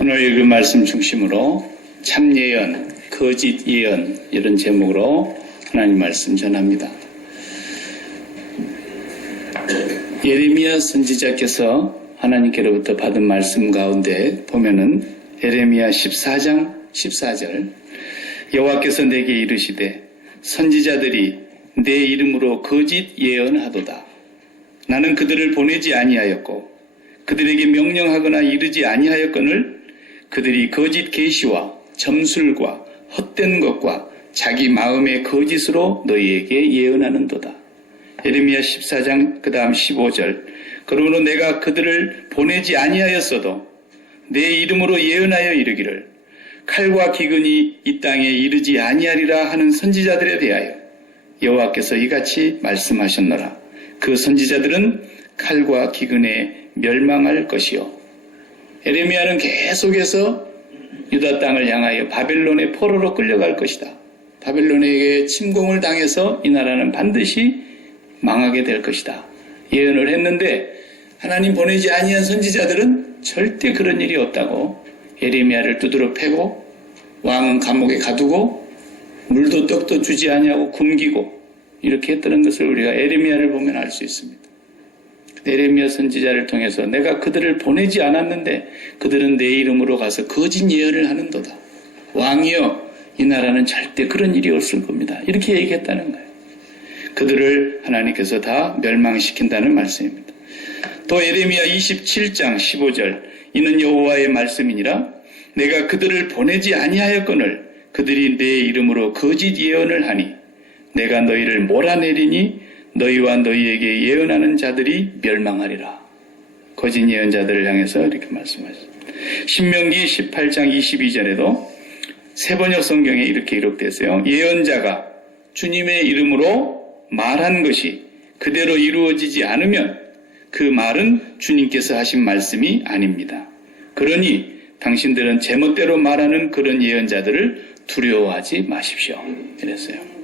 오늘 읽은 말씀 중심으로 참 예언, 거짓 예언 이런 제목으로 하나님 말씀 전합니다. 예레미야 선지자께서 하나님께로부터 받은 말씀 가운데 보면은 예레미야 14장 14절 여호와께서 내게 이르시되 선지자들이 내 이름으로 거짓 예언하도다. 나는 그들을 보내지 아니하였고 그들에게 명령하거나 이르지 아니하였거늘 그들이 거짓 계시와 점술과 헛된 것과 자기 마음의 거짓으로 너희에게 예언하는도다. 예레미야 14장 그 다음 15절 그러므로 내가 그들을 보내지 아니하였어도 내 이름으로 예언하여 이르기를 칼과 기근이 이 땅에 이르지 아니하리라 하는 선지자들에 대하여 여호와께서 이같이 말씀하셨노라. 그 선지자들은 칼과 기근에 멸망할 것이요. 예레미야는 계속해서 유다 땅을 향하여 바벨론의 포로로 끌려갈 것이다. 바벨론에게 침공을 당해서 이 나라는 반드시 망하게 될 것이다. 예언을 했는데 하나님 보내지 아니한 선지자들은 절대 그런 일이 없다고 예레미야를 두드러 패고 왕은 감옥에 가두고 물도 떡도 주지 아니하고 굶기고 이렇게 했다는 것을 우리가 예레미야를 보면 알 수 있습니다. 예레미야 선지자를 통해서 내가 그들을 보내지 않았는데 그들은 내 이름으로 가서 거짓 예언을 하는도다. 왕이여 이 나라는 절대 그런 일이 없을 겁니다. 이렇게 얘기했다는 거예요. 그들을 하나님께서 다 멸망시킨다는 말씀입니다. 또 예레미야 27장 15절 이는 여호와의 말씀이니라 내가 그들을 보내지 아니하였거늘 그들이 내 이름으로 거짓 예언을 하니 내가 너희를 몰아내리니 너희와 너희에게 예언하는 자들이 멸망하리라. 거짓 예언자들을 향해서 이렇게 말씀하셨습니다. 신명기 18장 22절에도 세번역 성경에 이렇게 기록되어 있어요. 예언자가 주님의 이름으로 말한 것이 그대로 이루어지지 않으면 그 말은 주님께서 하신 말씀이 아닙니다. 그러니 당신들은 제멋대로 말하는 그런 예언자들을 두려워하지 마십시오. 이랬어요.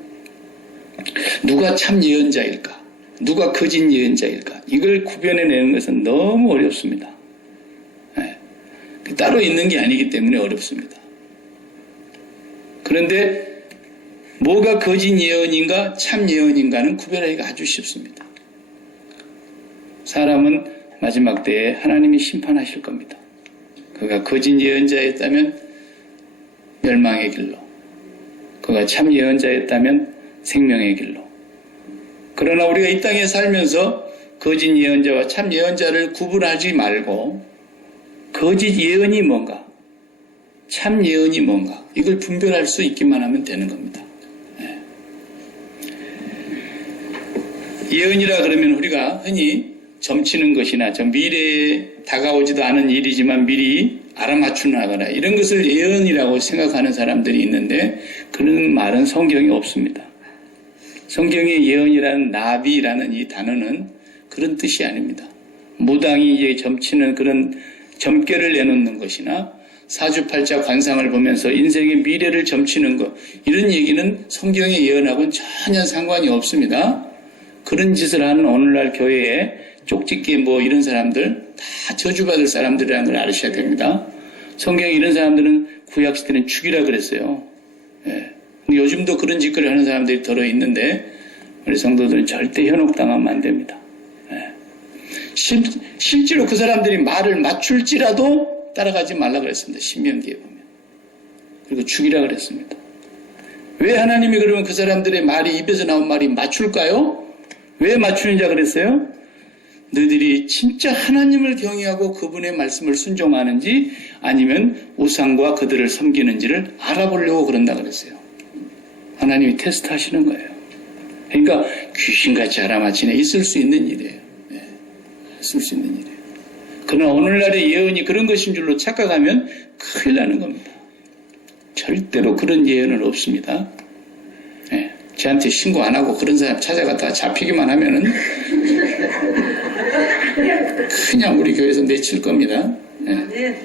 누가 참 예언자일까? 누가 거짓 예언자일까? 이걸 구별해내는 것은 너무 어렵습니다. 네. 따로 있는 게 아니기 때문에 어렵습니다. 그런데 뭐가 거짓 예언인가 참 예언인가는 구별하기가 아주 쉽습니다. 사람은 마지막 때에 하나님이 심판하실 겁니다. 그가 거짓 예언자였다면 멸망의 길로, 그가 참 예언자였다면 생명의 길로. 그러나 우리가 이 땅에 살면서 거짓 예언자와 참 예언자를 구분하지 말고 거짓 예언이 뭔가, 참 예언이 뭔가 이걸 분별할 수 있기만 하면 되는 겁니다. 네. 예언이라 그러면 우리가 흔히 점치는 것이나 저 미래에 다가오지도 않은 일이지만 미리 알아맞추나거나 이런 것을 예언이라고 생각하는 사람들이 있는데 그런 말은 성경에 없습니다. 성경의 예언이라는 나비라는 이 단어는 그런 뜻이 아닙니다. 무당이 이제 점치는 그런 점괘를 내놓는 것이나 사주팔자 관상을 보면서 인생의 미래를 점치는 것 이런 얘기는 성경의 예언하고는 전혀 상관이 없습니다. 그런 짓을 하는 오늘날 교회에 쪽집기 뭐 이런 사람들 다 저주받을 사람들이라는 걸 아셔야 됩니다. 성경에 이런 사람들은 구약시대는 죽이라 그랬어요. 예. 요즘도 그런 짓거리 하는 사람들이 더러 있는데 우리 성도들은 절대 현혹당하면 안 됩니다. 예. 실제로 그 사람들이 말을 맞출지라도 따라가지 말라 그랬습니다. 신명기에 보면. 그리고 죽이라 그랬습니다. 왜 하나님이 그러면 그 사람들의 말이 입에서 나온 말이 맞출까요? 왜 맞추는자 그랬어요? 너희들이 진짜 하나님을 경외하고 그분의 말씀을 순종하는지 아니면 우상과 그들을 섬기는지를 알아보려고 그런다 그랬어요. 하나님이 테스트하시는 거예요. 그러니까 귀신같이 알아맞히네 있을 수 있는 일이에요. 네. 있을 수 있는 일이에요. 그러나 오늘날의 예언이 그런 것인 줄로 착각하면 큰일 나는 겁니다. 절대로 그런 예언은 없습니다. 네. 저한테 신고 안 하고 그런 사람 찾아갔다가 잡히기만 하면은 그냥 우리 교회에서 내칠 겁니다. 네.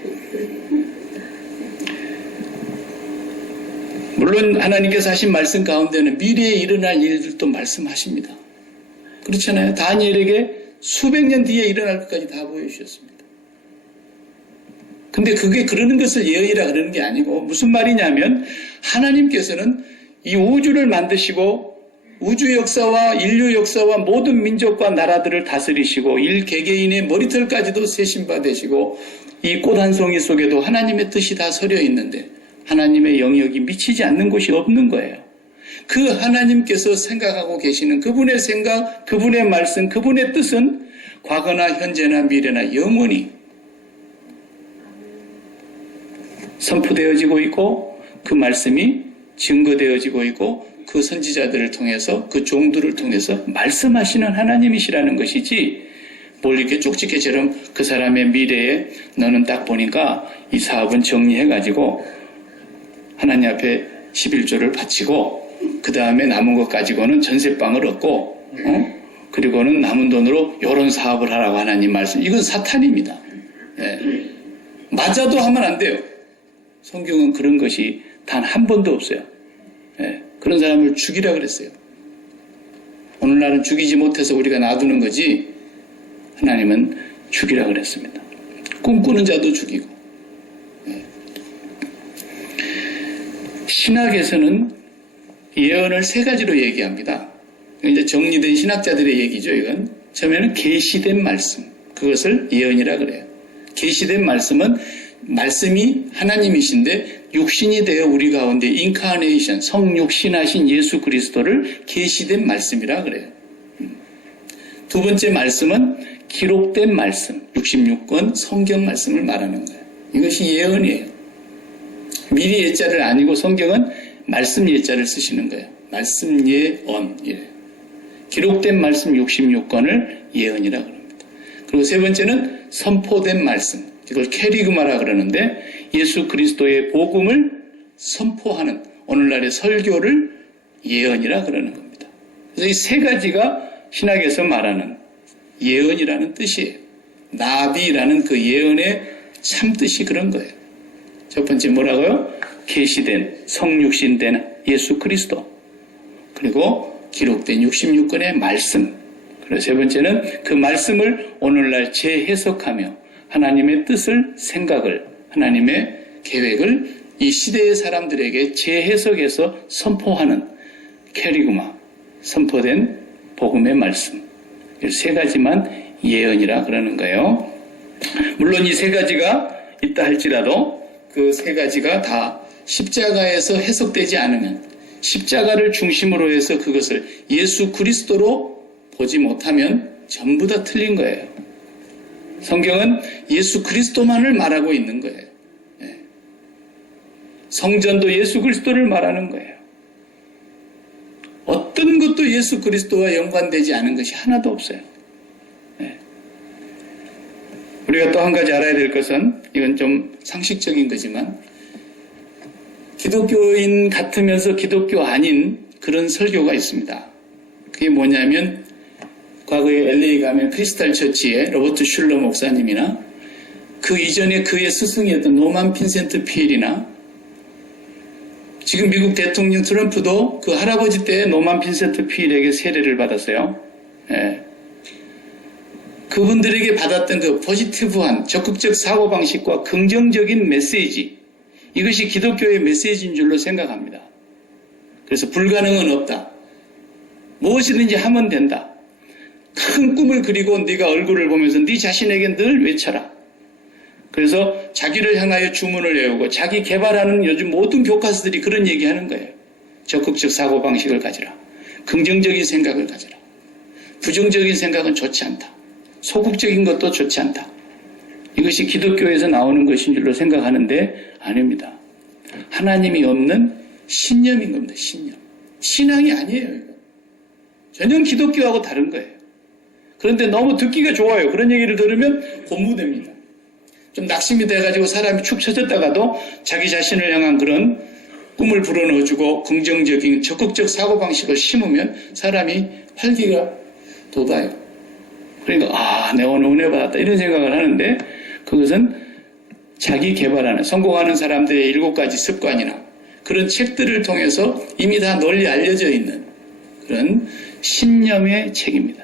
물론 하나님께서 하신 말씀 가운데는 미래에 일어날 일들도 말씀하십니다. 그렇잖아요. 다니엘에게 수백 년 뒤에 일어날 것까지 다 보여주셨습니다. 근데 그게 그러는 것을 예언이라 그러는 게 아니고 무슨 말이냐면 하나님께서는 이 우주를 만드시고 우주 역사와 인류 역사와 모든 민족과 나라들을 다스리시고 개개인의 머리털까지도 세신바 되시고 이 꽃 한 송이 속에도 하나님의 뜻이 다 서려 있는데 하나님의 영역이 미치지 않는 곳이 없는 거예요. 그 하나님께서 생각하고 계시는 그분의 생각, 그분의 말씀, 그분의 뜻은 과거나 현재나 미래나 영원히 선포되어지고 있고 그 말씀이 증거되어지고 있고 그 선지자들을 통해서 그 종들을 통해서 말씀하시는 하나님이시라는 것이지 뭘 이렇게 쪽집게처럼 그 사람의 미래에 너는 딱 보니까 이 사업은 정리해가지고 하나님 앞에 11조를 바치고 그 다음에 남은 것 가지고는 전세방을 얻고 그리고는 남은 돈으로 이런 사업을 하라고 하나님 말씀. 이건 사탄입니다. 예. 맞아도 하면 안 돼요. 성경은 그런 것이 단 한 번도 없어요. 예. 그런 사람을 죽이라 그랬어요. 오늘날은 죽이지 못해서 우리가 놔두는 거지 하나님은 죽이라 그랬습니다. 꿈꾸는 자도 죽이고. 예. 신학에서는 예언을 세 가지로 얘기합니다. 이제 정리된 신학자들의 얘기죠. 이건 처음에는 계시된 말씀, 그것을 예언이라 그래요. 계시된 말씀은 말씀이 하나님이신데 육신이 되어 우리 가운데 인카네이션, 성육신하신 예수 그리스도를 계시된 말씀이라 그래요. 두 번째 말씀은 기록된 말씀, 66권 성경 말씀을 말하는 거예요. 이것이 예언이에요. 미리 예자를 아니고 성경은 말씀 예자를 쓰시는 거예요. 말씀 예언. 기록된 말씀 66권을 예언이라 그럽니다. 그리고 세 번째는 선포된 말씀. 이걸 캐리그마라 그러는데 예수 그리스도의 복음을 선포하는 오늘날의 설교를 예언이라 그러는 겁니다. 그래서 이 세 가지가 신학에서 말하는 예언이라는 뜻이에요. 나비라는 그 예언의 참뜻이 그런 거예요. 첫 번째 뭐라고요? 계시된 성육신된 예수 그리스도, 그리고 기록된 66권의 말씀, 그리고 세 번째는 그 말씀을 오늘날 재해석하며 하나님의 뜻을, 생각을, 하나님의 계획을 이 시대의 사람들에게 재해석해서 선포하는 캐리그마, 선포된 복음의 말씀. 이 세 가지만 예언이라 그러는 거예요. 물론 이 세 가지가 있다 할지라도 그 세 가지가 다 십자가에서 해석되지 않으면, 십자가를 중심으로 해서 그것을 예수 그리스도로 보지 못하면 전부 다 틀린 거예요. 성경은 예수 그리스도만을 말하고 있는 거예요. 성전도 예수 그리스도를 말하는 거예요. 어떤 것도 예수 그리스도와 연관되지 않은 것이 하나도 없어요. 우리가 또 한 가지 알아야 될 것은, 이건 좀 상식적인 거지만, 기독교인 같으면서 기독교 아닌 그런 설교가 있습니다. 그게 뭐냐면 과거에 LA 가면 크리스탈 처치의 로버트 슐러 목사님이나 그 이전에 그의 스승이었던 노만 핀센트 필이나 지금 미국 대통령 트럼프도 그 할아버지 때 노만 핀센트 필에게 세례를 받았어요. 예. 그분들에게 받았던 그 포지티브한 적극적 사고방식과 긍정적인 메시지, 이것이 기독교의 메시지인 줄로 생각합니다. 그래서 불가능은 없다. 무엇이든지 하면 된다. 큰 꿈을 그리고 네가 얼굴을 보면서 네 자신에게 늘 외쳐라. 그래서 자기를 향하여 주문을 외우고 자기 개발하는 요즘 모든 교과서들이 그런 얘기하는 거예요. 적극적 사고방식을 가지라. 긍정적인 생각을 가지라. 부정적인 생각은 좋지 않다. 소극적인 것도 좋지 않다. 이것이 기독교에서 나오는 것인 줄로 생각하는데 아닙니다. 하나님이 없는 신념인 겁니다. 신념. 신앙이 아니에요. 이거. 전혀 기독교하고 다른 거예요. 그런데 너무 듣기가 좋아요. 그런 얘기를 들으면 고무됩니다. 좀 낙심이 돼가지고 사람이 축 처졌다가도 자기 자신을 향한 그런 꿈을 불어넣어주고 긍정적인 적극적 사고방식을 심으면 사람이 활기가 돋아요. 그러니까 내가 오늘 은혜 받았다 이런 생각을 하는데, 그것은 자기 개발하는, 성공하는 사람들의 7가지 습관이나 그런 책들을 통해서 이미 다 널리 알려져 있는 그런 신념의 책입니다.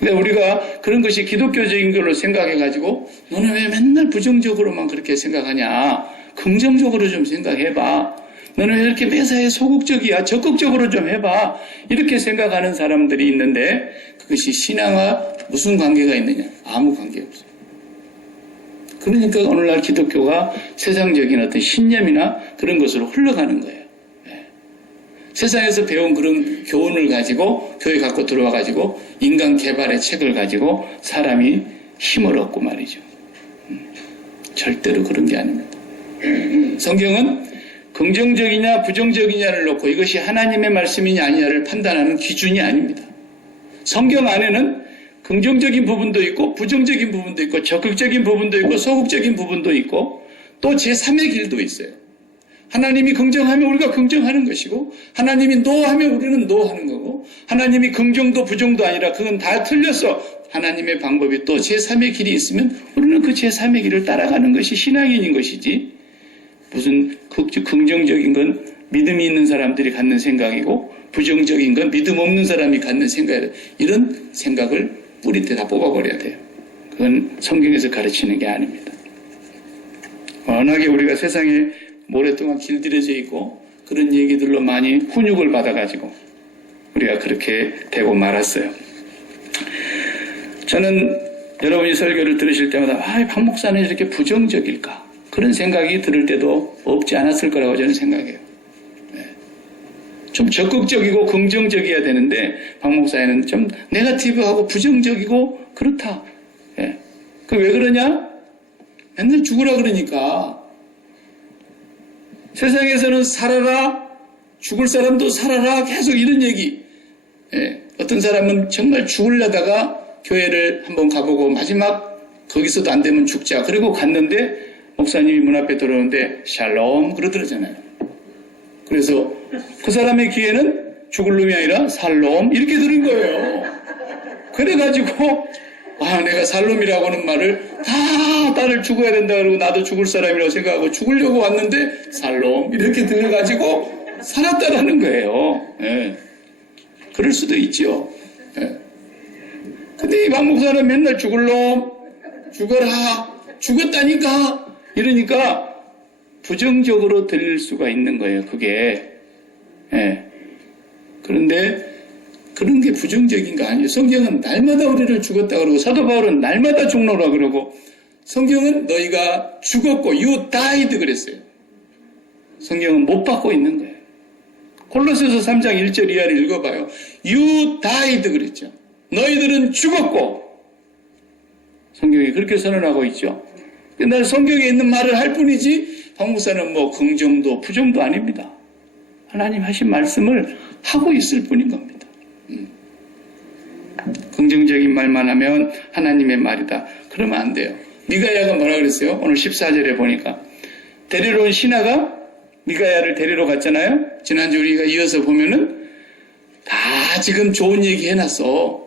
그러니까 우리가 그런 것이 기독교적인 걸로 생각해가지고 너는 왜 맨날 부정적으로만 그렇게 생각하냐. 긍정적으로 좀 생각해봐. 너는 왜 이렇게 매사에 소극적이야. 적극적으로 좀 해봐. 이렇게 생각하는 사람들이 있는데 그것이 신앙과 무슨 관계가 있느냐. 아무 관계 없어요. 그러니까 오늘날 기독교가 세상적인 어떤 신념이나 그런 것으로 흘러가는 거예요. 세상에서 배운 그런 교훈을 가지고 교회 갖고 들어와가지고 인간 개발의 책을 가지고 사람이 힘을 얻고 말이죠. 절대로 그런 게 아닙니다. 성경은 긍정적이냐 부정적이냐를 놓고 이것이 하나님의 말씀이냐 아니냐를 판단하는 기준이 아닙니다. 성경 안에는 긍정적인 부분도 있고 부정적인 부분도 있고 적극적인 부분도 있고 소극적인 부분도 있고 또 제3의 길도 있어요. 하나님이 긍정하면 우리가 긍정하는 것이고 하나님이 노하면 우리는 노하는 거고 하나님이 긍정도 부정도 아니라 그건 다 틀렸어. 하나님의 방법이 또 제3의 길이 있으면 우리는 그 제3의 길을 따라가는 것이 신앙인인 것이지 무슨 긍정적인 건 믿음이 있는 사람들이 갖는 생각이고 부정적인 건 믿음 없는 사람이 갖는 생각이다. 이런 생각을 뿌리때 다 뽑아버려야 돼요. 그건 성경에서 가르치는 게 아닙니다. 워낙에 우리가 세상에 오랫동안 길들여져 있고 그런 얘기들로 많이 훈육을 받아가지고 우리가 그렇게 되고 말았어요. 저는 여러분이 설교를 들으실 때마다 박 목사는 이렇게 부정적일까? 그런 생각이 들을 때도 없지 않았을 거라고 저는 생각해요. 좀 적극적이고 긍정적이어야 되는데 박 목사에는 좀 네거티브하고 부정적이고 그렇다. 그 왜 그러냐? 맨날 죽으라 그러니까. 세상에서는 살아라, 죽을 사람도 살아라, 계속 이런 얘기. 어떤 사람은 정말 죽으려다가 교회를 한번 가보고 마지막 거기서도 안 되면 죽자. 그리고 갔는데 목사님이 문 앞에 들어오는데 샬롬 그러더라잖아요. 그래서 그 사람의 귀에는 죽을 놈이 아니라 살롬 이렇게 들은 거예요. 그래가지고 내가 살롬이라고 하는 말을 다 나를 죽어야 된다 그러고 나도 죽을 사람이라고 생각하고 죽으려고 왔는데 살롬 이렇게 들려가지고 살았다라는 거예요. 그럴 수도 있죠. 근데 이 박 목사는 맨날 죽을 놈 죽어라 죽었다니까 이러니까 부정적으로 들릴 수가 있는 거예요. 그게. 그런데 그런 게 부정적인 거 아니에요. 성경은 날마다 우리를 죽었다 그러고 사도 바울은 날마다 죽노라 그러고 성경은 너희가 죽었고 you died 그랬어요. 성경은 못 받고 있는 거예요. 골로새서 3장 1절 이하를 읽어봐요. You died 그랬죠. 너희들은 죽었고 성경이 그렇게 선언하고 있죠. 난 성경에 있는 말을 할 뿐이지 박 목사는 뭐 긍정도 부정도 아닙니다. 하나님 하신 말씀을 하고 있을 뿐인 겁니다. 긍정적인 말만 하면 하나님의 말이다. 그러면 안 돼요. 미가야가 뭐라 그랬어요? 오늘 14절에 보니까 데리러 온 신하가 미가야를 데리러 갔잖아요. 지난주 우리가 이어서 보면은 다 지금 좋은 얘기 해놨어.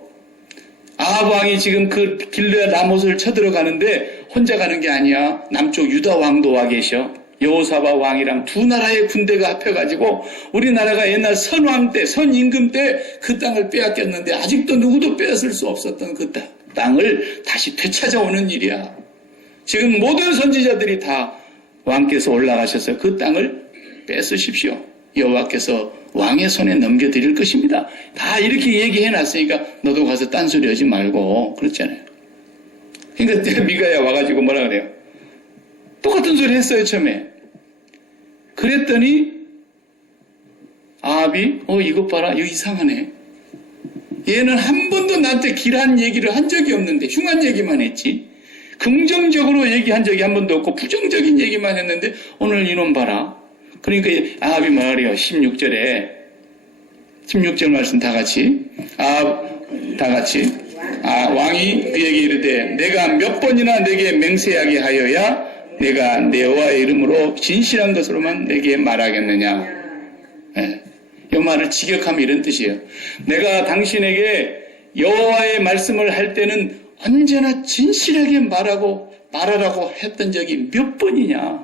아합 왕이 지금 그 길르앗 라못을 쳐들어가는데 혼자 가는 게 아니야. 남쪽 유다 왕도 와 계셔. 여호사밧 왕이랑 두 나라의 군대가 합해가지고 우리나라가 옛날 선왕 때, 선임금 때 그 땅을 빼앗겼는데 아직도 누구도 빼앗을 수 없었던 그 땅을 다시 되찾아오는 일이야. 지금 모든 선지자들이 다 왕께서 올라가셔서 그 땅을 뺏으십시오. 여호와께서 왕의 손에 넘겨드릴 것입니다. 다 이렇게 얘기해놨으니까 너도 가서 딴소리 하지 말고 그렇잖아요. 그러니까 미가야 와가지고 뭐라 그래요? 똑같은 소리 했어요 처음에. 그랬더니 아합이 이것 봐라 이거 이상하네. 얘는 한 번도 나한테 길한 얘기를 한 적이 없는데 흉한 얘기만 했지. 긍정적으로 얘기한 적이 한 번도 없고 부정적인 얘기만 했는데 오늘 이놈 봐라. 그러니까 아합이 뭐라 그래요? 16절 말씀 다 같이. 아합 다 같이. 왕이 그에게 이르되 내가 몇 번이나 내게 맹세하게 하여야 내가 내 여호와의 이름으로 진실한 것으로만 내게 말하겠느냐. 이 말을 직역하면 이런 뜻이에요. 내가 당신에게 여호와의 말씀을 할 때는 언제나 진실하게 말하라고 했던 적이 몇 번이냐.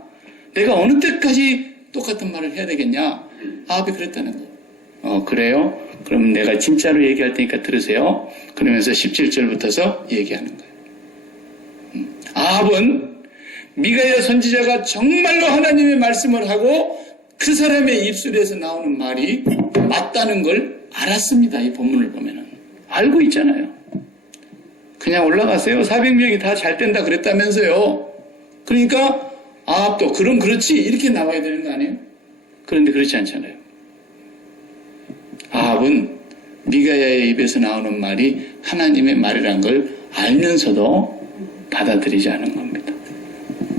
내가 어느 때까지 똑같은 말을 해야 되겠냐. 아합이 그랬다는 거예요. 그래요? 그럼 내가 진짜로 얘기할 테니까 들으세요. 그러면서 17절부터서 얘기하는 거예요. 아합은 미가야 선지자가 정말로 하나님의 말씀을 하고 그 사람의 입술에서 나오는 말이 맞다는 걸 알았습니다. 이 본문을 보면은. 알고 있잖아요. 그냥 올라가세요. 400명이 다 잘 된다 그랬다면서요. 그러니까 아합도 그럼 그렇지 이렇게 나와야 되는 거 아니에요? 그런데 그렇지 않잖아요. 아합은 미가야의 입에서 나오는 말이 하나님의 말이란 걸 알면서도 받아들이지 않은 겁니다.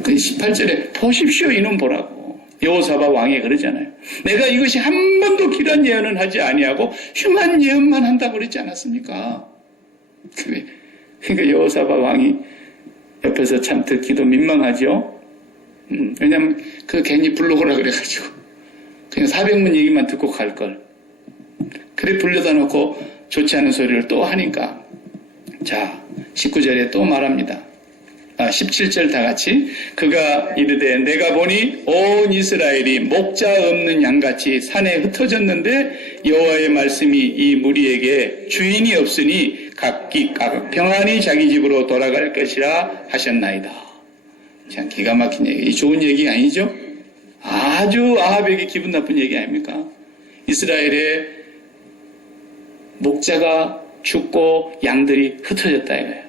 그 18절에 보십시오 이놈 보라고 여호사밧 왕이 그러잖아요. 내가 이것이 한 번도 길한 예언은 하지 아니하고 흉한 예언만 한다고 그랬지 않았습니까? 그러니까 여호사밧 왕이 옆에서 참 듣기도 민망하죠. 왜냐하면 그 괜히 불러오라 그래가지고 그냥 400문 얘기만 듣고 갈걸. 그래 불려다 놓고 좋지 않은 소리를 또 하니까 자 19절에 또 말합니다. 17절 다 같이 그가 이르되 내가 보니 온 이스라엘이 목자 없는 양같이 산에 흩어졌는데 여호와의 말씀이 이 무리에게 주인이 없으니 각기 평안히 자기 집으로 돌아갈 것이라 하셨나이다. 참 기가 막힌 얘기. 좋은 얘기 아니죠? 아주 아합에게 기분 나쁜 얘기 아닙니까? 이스라엘의 목자가 죽고 양들이 흩어졌다 이거예요.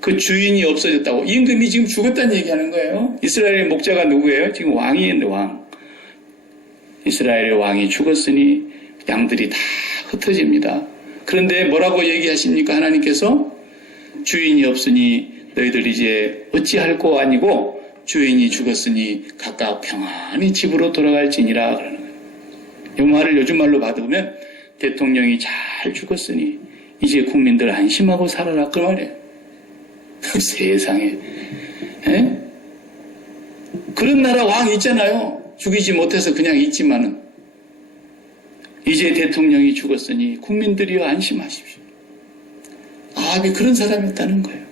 그 주인이 없어졌다고. 임금이 지금 죽었다는 얘기하는 거예요. 이스라엘의 목자가 누구예요? 지금 왕이었는데 왕. 이스라엘의 왕이 죽었으니 양들이 다 흩어집니다. 그런데 뭐라고 얘기하십니까? 하나님께서 주인이 없으니 너희들 이제 어찌할 거 아니고 주인이 죽었으니 각각 평안히 집으로 돌아갈지니라 그러는 거예요. 이 말을 요즘 말로 받으면 대통령이 잘 죽었으니 이제 국민들 안심하고 살아라 그 말이에요. 세상에. 에? 그런 나라 왕 있잖아요. 죽이지 못해서 그냥 있지만은 이제 대통령이 죽었으니 국민들이여 안심하십시오. 아합이 그런 사람이었다는 거예요.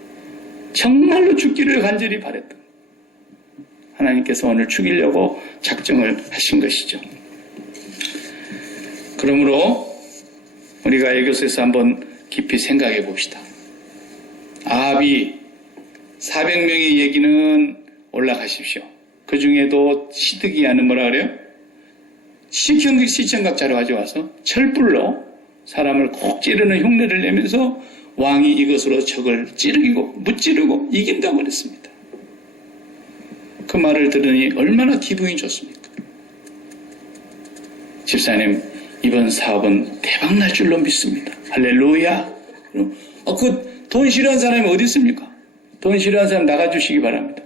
정말로 죽기를 간절히 바랬던 하나님께서 오늘 죽이려고 작정을 하신 것이죠. 그러므로 우리가 여기서 한번 깊이 생각해 봅시다. 아합이 400명의 얘기는 올라가십시오. 그 중에도 시드기야는 뭐라 그래요? 시청각 자료 가져와서 철불로 사람을 콕 찌르는 흉내를 내면서 왕이 이것으로 적을 찌르고 무찌르고 이긴다고 그랬습니다. 그 말을 들으니 얼마나 기분이 좋습니까? 집사님 이번 사업은 대박날 줄로 믿습니다. 할렐루야. 그 돈 싫어하는 사람이 어디 있습니까? 돈 싫어하는 사람 나가주시기 바랍니다.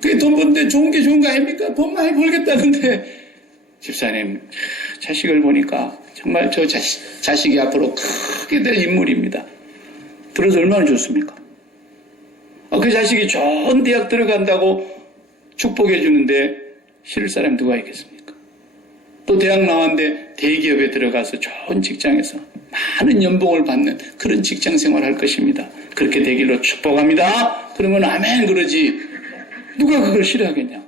그게 돈 버는데 좋은 게 좋은 거 아닙니까? 돈 많이 벌겠다는데 집사님 자식을 보니까 정말 저 자식이 앞으로 크게 될 인물입니다. 들어서 얼마나 좋습니까? 그 자식이 좋은 대학 들어간다고 축복해 주는데 싫을 사람이 누가 있겠습니까? 또 대학 나왔는데 대기업에 들어가서 좋은 직장에서 많은 연봉을 받는 그런 직장 생활을 할 것입니다. 그렇게 되길로 축복합니다. 그러면 아멘 그러지. 누가 그걸 싫어하겠냐.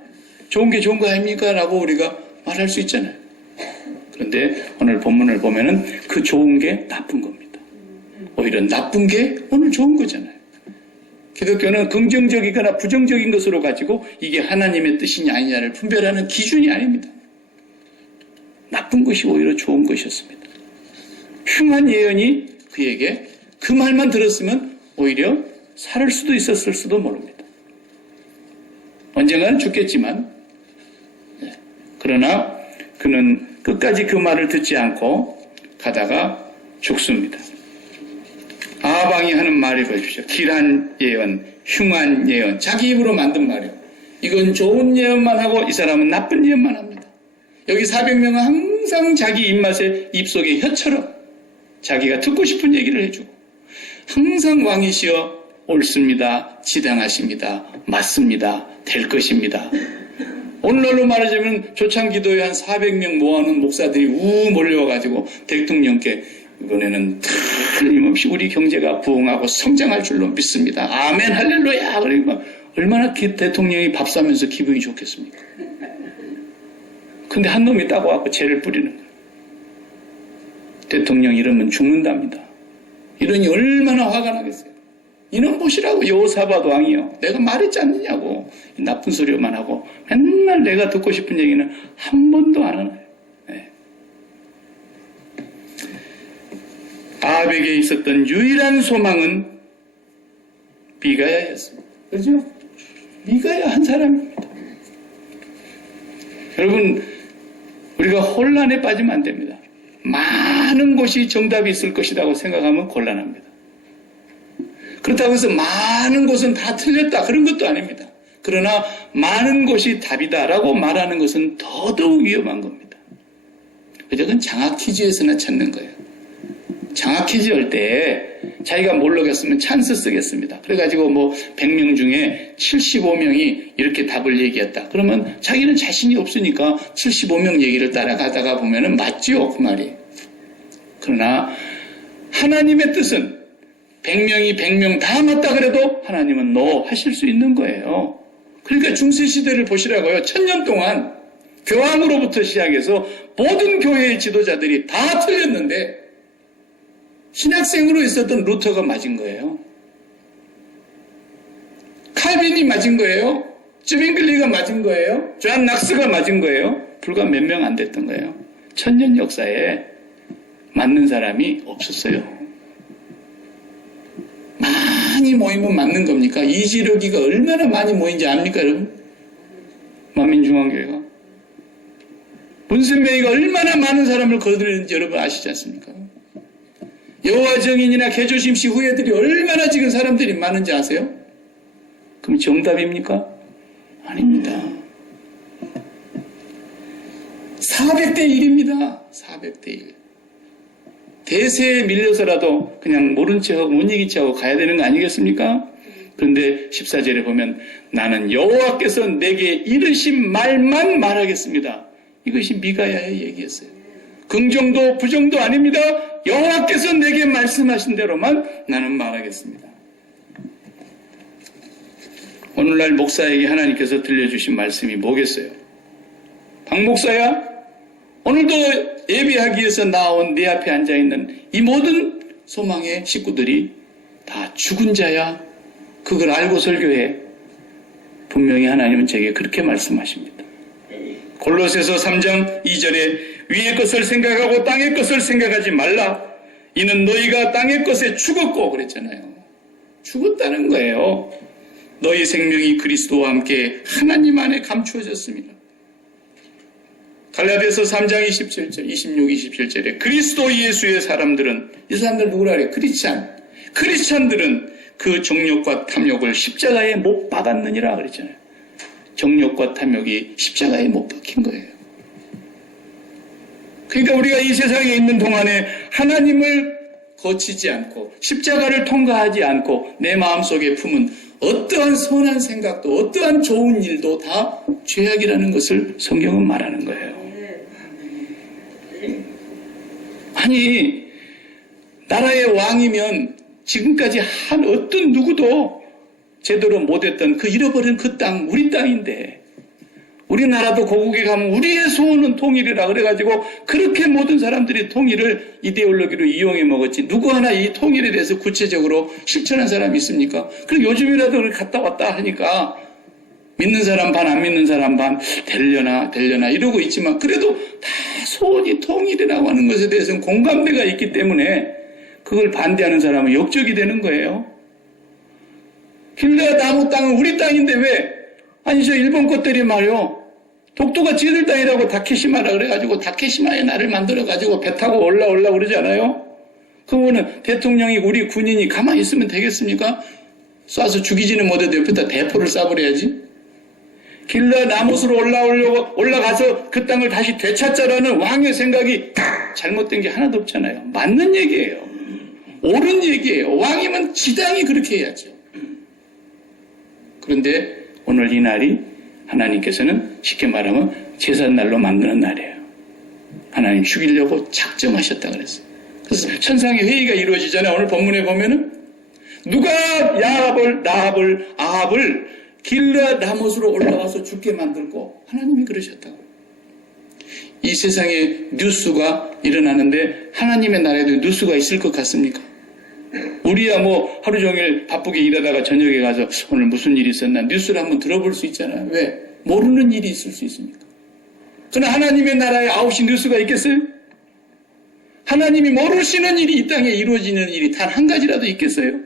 좋은 게 좋은 거 아닙니까? 라고 우리가 말할 수 있잖아요. 그런데 오늘 본문을 보면은 그 좋은 게 나쁜 겁니다. 오히려 나쁜 게 오늘 좋은 거잖아요. 기독교는 긍정적이거나 부정적인 것으로 가지고 이게 하나님의 뜻이냐 아니냐를 분별하는 기준이 아닙니다. 나쁜 것이 오히려 좋은 것이었습니다. 흉한 예언이 그에게 그 말만 들었으면 오히려 살을 수도 있었을 수도 모릅니다. 언젠가는 죽겠지만 그러나 그는 끝까지 그 말을 듣지 않고 가다가 죽습니다. 아합 왕이 하는 말을 보십시오. 길한 예언, 흉한 예언, 자기 입으로 만든 말이에요. 이건 좋은 예언만 하고 이 사람은 나쁜 예언만 합니다. 여기 400명은 항상 자기 입맛에 입속에 혀처럼 자기가 듣고 싶은 얘기를 해주고 항상 왕이시여 옳습니다. 지당하십니다. 맞습니다. 될 것입니다. 오늘날로 말하자면 조창기도에 한 400명 모아놓은 목사들이 몰려와가지고 대통령께 이번에는 틀림없이 우리 경제가 부흥하고 성장할 줄로 믿습니다. 아멘 할렐루야. 그러니까 얼마나 대통령이 밥 사면서 기분이 좋겠습니까? 근데 한 놈이 따고 와서 죄를 뿌리는 거예요. 대통령 이러면 죽는답니다. 이러니 얼마나 화가 나겠어요. 이놈 보시라고 여호사밧 왕이요. 내가 말했지 않느냐고 나쁜 소리만 하고 맨날 내가 듣고 싶은 얘기는 한 번도 안 하나요. 네. 아합에게 있었던 유일한 소망은 미가야였습니다. 그렇죠? 미가야 한 사람입니다. 여러분, 우리가 혼란에 빠지면 안 됩니다. 많은 곳이 정답이 있을 것이라고 생각하면 곤란합니다. 그렇다고 해서 많은 곳은 다 틀렸다 그런 것도 아닙니다. 그러나 많은 곳이 답이다라고 말하는 것은 더더욱 위험한 겁니다. 그건 장학 퀴즈에서나 찾는 거예요. 장학 퀴즈 할 때 자기가 모르겠으면 찬스 쓰겠습니다. 그래가지고 100명 중에 75명이 이렇게 답을 얘기했다. 그러면 자기는 자신이 없으니까 75명 얘기를 따라가다가 보면은 맞죠, 그 말이. 그러나 하나님의 뜻은 100명이 100명 다 맞다 그래도 하나님은 no 하실 수 있는 거예요. 그러니까 중세시대를 보시라고요. 1000년 동안 교황으로부터 시작해서 모든 교회의 지도자들이 다 틀렸는데 신학생으로 있었던 루터가 맞은 거예요. 칼빈이 맞은 거예요. 쯔빙글리가 맞은 거예요. 존 낙스가 맞은 거예요. 불과 몇 명 안 됐던 거예요. 1000년 역사에 맞는 사람이 없었어요. 많이 모이면 맞는 겁니까? 이지르기가 얼마나 많이 모인지 압니까, 여러분? 만민중앙교회가. 문선명이가 얼마나 많은 사람을 거느리는지 여러분 아시지 않습니까? 여호와 증인이나 개조심시 후예들이 얼마나 지금 사람들이 많은지 아세요? 그럼 정답입니까? 아닙니다. 400대 1입니다. 400대 1. 대세에 밀려서라도 그냥 모른 척하고 못 이긴 척하고 가야 되는 거 아니겠습니까? 그런데 14절에 보면 나는 여호와께서 내게 이르신 말만 말하겠습니다. 이것이 미가야의 얘기였어요. 긍정도 부정도 아닙니다. 여호와께서 내게 말씀하신 대로만 나는 말하겠습니다. 오늘날 목사에게 하나님께서 들려주신 말씀이 뭐겠어요? 박 목사야, 오늘도 예배하기 위해서 나온 내 앞에 앉아있는 이 모든 소망의 식구들이 다 죽은 자야. 그걸 알고 설교해. 분명히 하나님은 제게 그렇게 말씀하십니다. 골로새서 3장 2절에 위의 것을 생각하고 땅의 것을 생각하지 말라. 이는 너희가 땅의 것에 죽었고 그랬잖아요. 죽었다는 거예요. 너희 생명이 그리스도와 함께 하나님 안에 감추어졌습니다. 갈라디아서 3장 27절, 26, 27절에 그리스도 예수의 사람들은, 이 사람들 누구라 그래요? 크리스찬들은 그 정욕과 탐욕을 십자가에 못 박았느니라 그랬잖아요. 정욕과 탐욕이 십자가에 못 박힌 거예요. 그러니까 우리가 이 세상에 있는 동안에 하나님을 거치지 않고 십자가를 통과하지 않고 내 마음속에 품은 어떠한 선한 생각도 어떠한 좋은 일도 다 죄악이라는 것을 성경은 말하는 거예요. 아니, 나라의 왕이면 지금까지 한 어떤 누구도 제대로 못했던 그 잃어버린 그 땅, 우리 땅인데, 우리나라도 고국에 가면 우리의 소원은 통일이라 그래가지고 그렇게 모든 사람들이 통일을 이데올로기로 이용해 먹었지, 누구 하나 이 통일에 대해서 구체적으로 실천한 사람이 있습니까? 그리고 요즘이라도 갔다 왔다 하니까 믿는 사람 반, 안 믿는 사람 반, 되려나 이러고 있지만, 그래도 다 소원이 통일이라고 하는 것에 대해서는 공감대가 있기 때문에 그걸 반대하는 사람은 역적이 되는 거예요. 힐라 나무 땅은 우리 땅인데 왜? 아니, 저 일본 것들이 말이요, 독도가 지들 땅이라고 다케시마라 그래가지고 다케시마에 나를 만들어가지고 배 타고 올라오려고 그러잖아요. 그거는 대통령이, 우리 군인이 가만히 있으면 되겠습니까? 쏴서 죽이지는 못해도 옆에다 대포를 쏴버려야지. 길라 나못으로 올라가서 그 땅을 다시 되찾자라는 왕의 생각이 잘못된 게 하나도 없잖아요. 맞는 얘기예요. 옳은 얘기예요. 왕이면 지당이 그렇게 해야죠. 그런데 오늘 이 날이 하나님께서는 쉽게 말하면 제삿날로 만드는 날이에요. 하나님 죽이려고 작정하셨다 그랬어요. 그래서 천상의 회의가 이루어지잖아요. 오늘 본문에 보면은 누가 아합을 길르앗 라못으로 올라가서 죽게 만들고, 하나님이 그러셨다고. 이 세상에 뉴스가 일어나는데 하나님의 나라에도 뉴스가 있을 것 같습니까? 우리야 뭐 하루 종일 바쁘게 일하다가 저녁에 가서 오늘 무슨 일이 있었나 뉴스를 한번 들어볼 수 있잖아요. 왜? 모르는 일이 있을 수 있습니까? 그러나 하나님의 나라에 9시 뉴스가 있겠어요? 하나님이 모르시는 일이 이 땅에 이루어지는 일이 단 한 가지라도 있겠어요?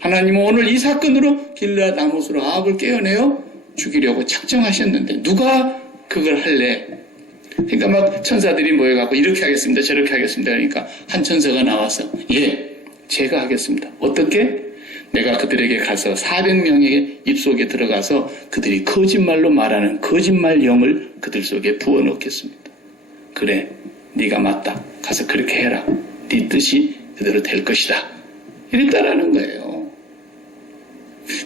하나님은 오늘 이 사건으로 길르앗 아못으로 아합을 깨어내어 죽이려고 작정하셨는데 누가 그걸 할래? 그러니까 막 천사들이 모여갖고 이렇게 하겠습니다, 저렇게 하겠습니다. 그러니까 한 천사가 나와서 예, 제가 하겠습니다. 어떻게? 내가 그들에게 가서 400명의 입속에 들어가서 그들이 거짓말로 말하는 거짓말 영을 그들 속에 부어넣겠습니다. 그래, 네가 맞다. 가서 그렇게 해라. 네 뜻이 그대로 될 것이다. 이랬다라는 거예요.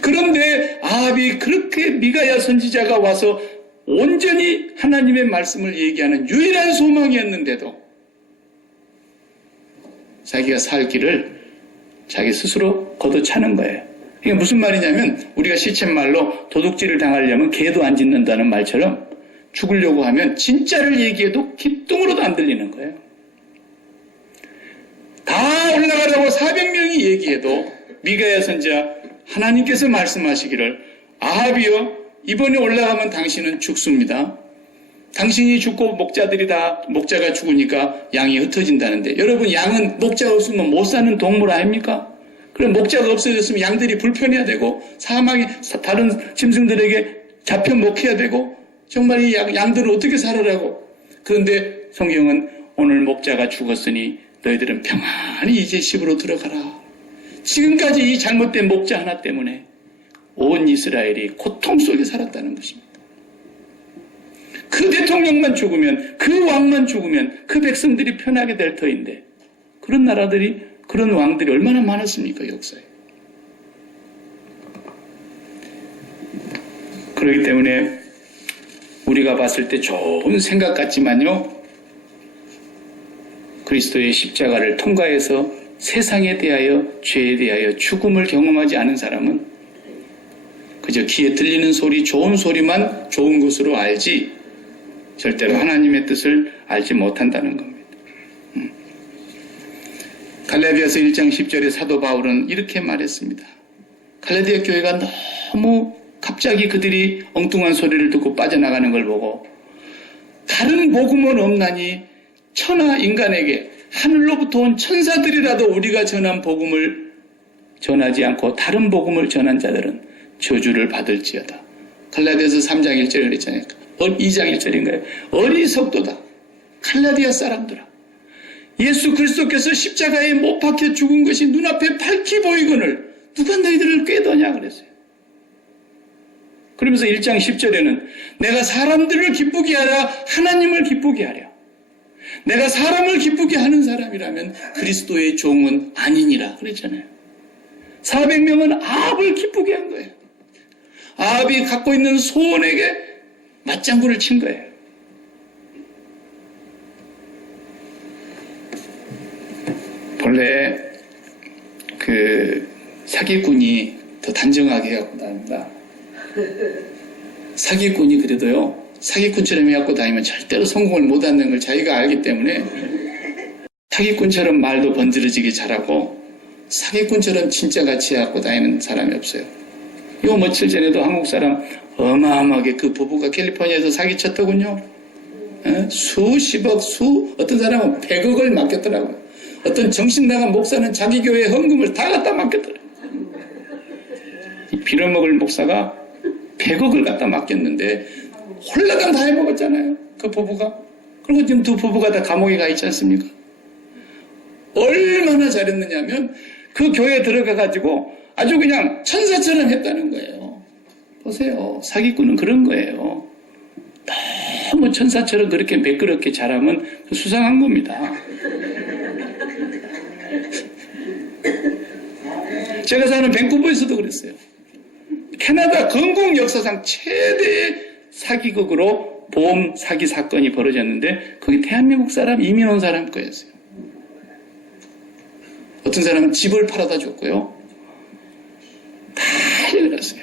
그런데 아합이 그렇게 미가야 선지자가 와서 온전히 하나님의 말씀을 얘기하는 유일한 소망이었는데도 자기가 살 길을 자기 스스로 걷어차는 거예요. 이게 무슨 말이냐면 우리가 시쳇말로 도둑질을 당하려면 개도 안 짖는다는 말처럼 죽으려고 하면 진짜를 얘기해도 귓등으로도 안 들리는 거예요. 다 올라가라고 400명이 얘기해도 미가야 선지자 하나님께서 말씀하시기를 아합이여 이번에 올라가면 당신은 죽습니다. 당신이 죽고 목자가 죽으니까 양이 흩어진다는데 여러분 양은 목자가 없으면 못 사는 동물 아닙니까? 그럼 목자가 없어졌으면 양들이 불편해야 되고 사망이 다른 짐승들에게 잡혀 먹혀야 되고 정말 이 양들은 어떻게 살아라고. 그런데 성경은 오늘 목자가 죽었으니 너희들은 평안히 이제 집으로 들어가라. 지금까지 이 잘못된 목자 하나 때문에 온 이스라엘이 고통 속에 살았다는 것입니다. 그 대통령만 죽으면 그 왕만 죽으면 그 백성들이 편하게 될 터인데 그런 나라들이 그런 왕들이 얼마나 많았습니까 역사에. 그렇기 때문에 우리가 봤을 때 좋은 생각 같지만요 그리스도의 십자가를 통과해서 세상에 대하여 죄에 대하여 죽음을 경험하지 않은 사람은 그저 귀에 들리는 소리 좋은 소리만 좋은 것으로 알지 절대로 하나님의 뜻을 알지 못한다는 겁니다. 갈라디아서 1장 10절에 사도 바울은 이렇게 말했습니다. 갈라디아 교회가 너무 갑자기 그들이 엉뚱한 소리를 듣고 빠져나가는 걸 보고 다른 복음은 없나니 천하 인간에게 하늘로부터 온 천사들이라도 우리가 전한 복음을 전하지 않고 다른 복음을 전한 자들은 저주를 받을지어다. 갈라디아서 3장 1절에 그랬잖아요. 2장 1절인가요? 어리석도다. 갈라디아 사람들아. 예수 그리스도께서 십자가에 못 박혀 죽은 것이 눈앞에 밝히 보이거늘 누가 너희들을 꾀더냐 그랬어요. 그러면서 1장 10절에는 내가 사람들을 기쁘게 하라 하나님을 기쁘게 하랴. 내가 사람을 기쁘게 하는 사람이라면 그리스도의 종은 아니니라 그랬잖아요. 400명은 아합을 기쁘게 한 거예요. 아합이 갖고 있는 소원에게 맞장구를 친 거예요. 본래 그 사기꾼이 더 단정하게 해갖고 다닙니다. 사기꾼이 그래도요 사기꾼처럼 해갖고 다니면 절대로 성공을 못 얻는 걸 자기가 알기 때문에 사기꾼처럼 말도 번지르지게 잘하고 사기꾼처럼 진짜 같이 해갖고 다니는 사람이 없어요. 요 며칠 전에도 한국 사람 어마어마하게 그 부부가 캘리포니아에서 사기쳤더군요. 수십억 어떤 사람은 100억을 맡겼더라고요. 어떤 정신나간 목사는 자기 교회 헌금을 다 갖다 맡겼더라고요. 이 빌어먹을 목사가 100억을 갖다 맡겼는데 홀라당 다 해먹었잖아요. 그 부부가. 그리고 지금 두 부부가 다 감옥에 가 있지 않습니까? 얼마나 잘했느냐면 그 교회에 들어가가지고 아주 그냥 천사처럼 했다는 거예요. 보세요. 사기꾼은 그런 거예요. 너무 천사처럼 그렇게 매끄럽게 잘하면 수상한 겁니다. 제가 사는 밴쿠버에서도 그랬어요. 캐나다 건국 역사상 최대의 사기극으로 보험 사기 사건이 벌어졌는데 거기 대한민국 사람 이민 온 사람 거였어요. 어떤 사람은 집을 팔아다 줬고요. 다 일어났어요.